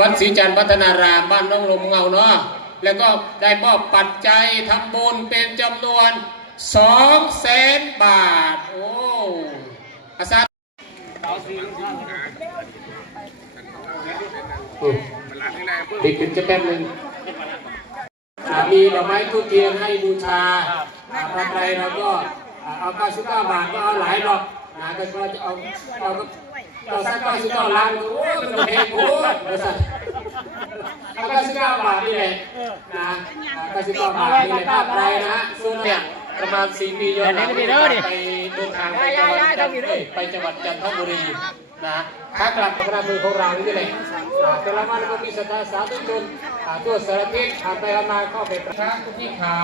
วัดศรีจันทร์พัฒนารามบ้านน้องลมเงาเนาะแล้วก็ได้มอบปัจจัยทำบุญเป็นจำนวนสองแสนบาท โอ้อาสาอืมเด็กขึ้นจะแป๊บหนึงอ่ามีดอกไม้ทุกเทียนให้บูชาพระไตรเราก็เอาเอา99บาทก็เอาหลายดอกนะก็จะเอาเอาก็ เอาสัก99ล้านโอ้ยมันจะแพงโอ้ยบริษัทเอา99บาทนี่แหละนะอ่า99บาทนี่แหละภาพไตรนะส่วนเนี่ยประมาณ4ปีย้อนหลังไปเดินทางไปจังหวัดจันทบุรีไปจังหวัดจันทบุรีนะขากลับพระมือของเรานี่แหละอ่าแต่ละวันก็มีสตาสาธุชนอ่าทั่วสารทิศผ่านไปมาก็ไปประทับที่ขา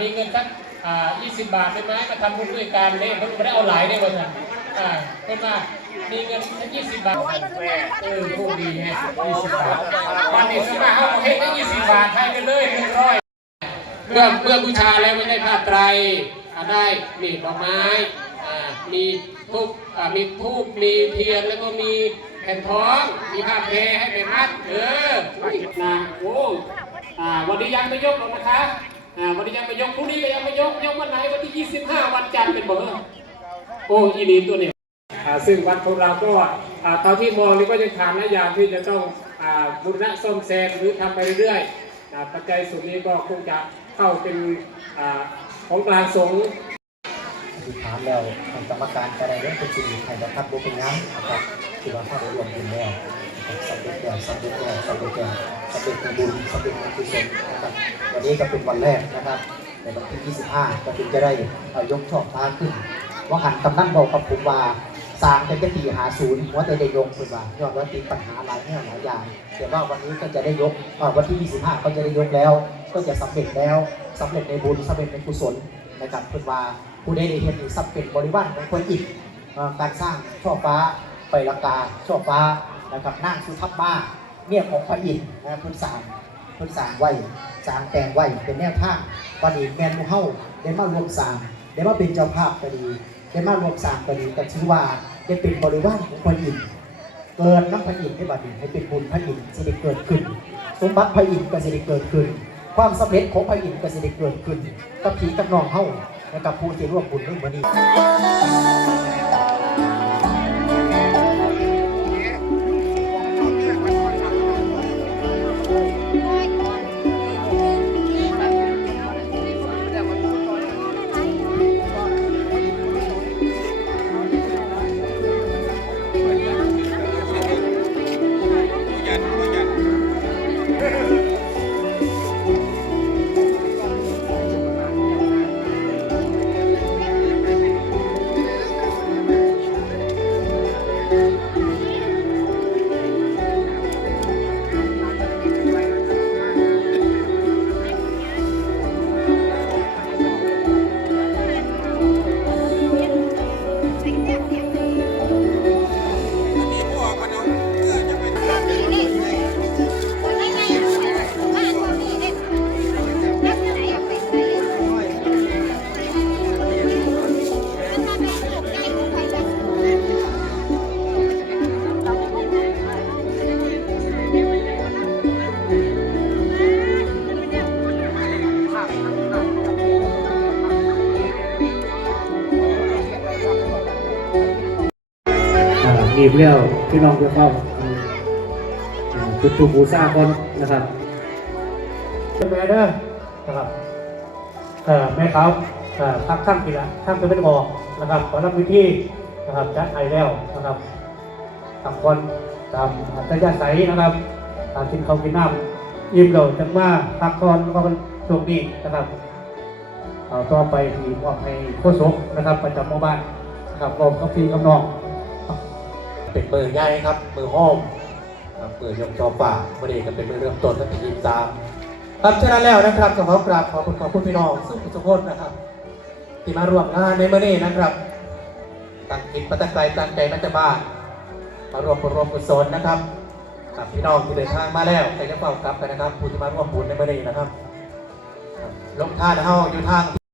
มีเงินสักอ่า20บาทได้ไหมมาทำบุญด้วยกันเนี่ยเพิ่งไม่ได้เอาหลายได้วันนั้นอ่าเพิ่นมา มีเงินสัก20บาทเออผู้ดีไง20บาทวันนี้สมาเอาเฮ็ดได้20บาทให้กันเลย100เมื่อเมื่อบูชาแล้วไม่ได้ผ้าไตรอ่าได้มีดอกไม้อ่ามีทูบอ่ามีทูบมีเทียนแล้วก็มีแผ่นทองมีผ้าเพให้ไปมัดเอออุ๊ยนะโอ้อ่าวันนี้ยังไม่ยกหรอกนะคะอ่าวันนี้ยังไม่ยกพรุ่งนี้ก็ยังไม่ยกยกวันไหนวันที่ 25 วันจันทร์เป็นเบอร์โอ้อีนีตัวเนี่ยอ่า ซึ่งวัดของเราก็อ่าเท่าที่มองนี่ก็ยังขาดหลายอย่างที่จะต้องอบูรณะซ่อมแซมหรือทำไปเรื่อยๆปัจจัยส่วนนี้ก็คงจะเข้าเป็นอของกลางสงฆ์อธิษฐานแล้วทางกรรมการก็ได้เรื่องเป็นสิ่งไทยนะครับบุเป็นน้ำนะครับที่ว่าเข้าไปรวมกันแนะครับสำเร็จแล้วสำเร็จแล้วสำเร็จแล้วสำเร็จในบุญสำเร็จในกุศลนะครับวันนี้ก็เป็นวันแรกนะครับในวันที่ 25 ก็ถึงจะได้ยกช่อฟ้าขึ้นว่าหันกำนันบอกกับผมว่า สร้างเป็นกตีหาศูนย์ว่าจะได้ยกคุณว่ายอดว่าติดปัญหาหลายแง่หลายอย่างแต่ว่าวันนี้ก็จะได้ยกวันที่ 25 ก็จะได้ยกแล้ว ก็จะสำเร็จแล้วสำเร็จในบุญสำเร็จในกุศลนะครับเพื่อว่าผู้ใดได้เห็นสับเป็นบริวารของคนอีกการสร้างช่อฟ้าไปละกาช่อฟ้านะครับนั่งสุทัพมาเมียของพระอินทร์นะเพื่นสางเพื่นสางไว้สางแต่งไว้เป็นแนวทางวันนี้แมนมูเฮาได้มารวมสางได้มาเป็นเจ้าภาพก็ดี ได้มารวมสร้างก็ดีก็ถือว่าได้เป็นบริวารของพระอินทร์เกิดน้ำพระอินทร์ให้บัดนี้ให้เป็นบุญพระอินทร์จะได้เกิดขึ้น สมบัติพระอินทร์ก็จะได้เกิดขึ้น ความสำเร็จของพระอินทร์ก็จะได้เกิดขึ้น กับผีกับน้องเฮาและกับผู้ที่ร่วมบุญในวันนี้ อ่ามีเรียวพี่น้องเพื่อเข้าจุดถูกบูซาก่อนนะครับเป็นไงเด้อนะครับเอ่อแม่เขาเอ่อพักข้างปีละข้างจะเป็นออกนะครับขอรับวิธีนะครับจัดไอแล้วนะครับทำคนตามอัตยาศัยนะครับตามกินเขาวกินน้ำยิ้มเราจังว่าพักผ่อนก็มันโชคดีนะครับเอาต่อไปที่มอบให้โคศกนะครับ ประจำหมู่บ้านนะครับรวมกับพี่กับน้อง เป็นมือใหญ่ครับ มือห้อมครับมือยกจอป่าวันนี้ก็เป็นมือเริ่มต้นตั้งแต่ยี่สิบสามครับฉะนั้นแล้วนะครับก็ขอกราบขอบคุณขอบคุณพี่น้องซึ่งทุกคนนะครับ ที่มาร่วมงานในเมื่อนี้นะครับตั้งจิตปัตตไกรตั้งใจมาจากบ้านมาร่วมบุญรวมกุศลนะครับกับพี่น้องที่เดินทางมาแล้วใครจะเฝ้ากลับกันนะครับผู้ที่มาร่วมบุญในเมื่อนี้นะครับครับลงท่านเฮาอยู่ทาง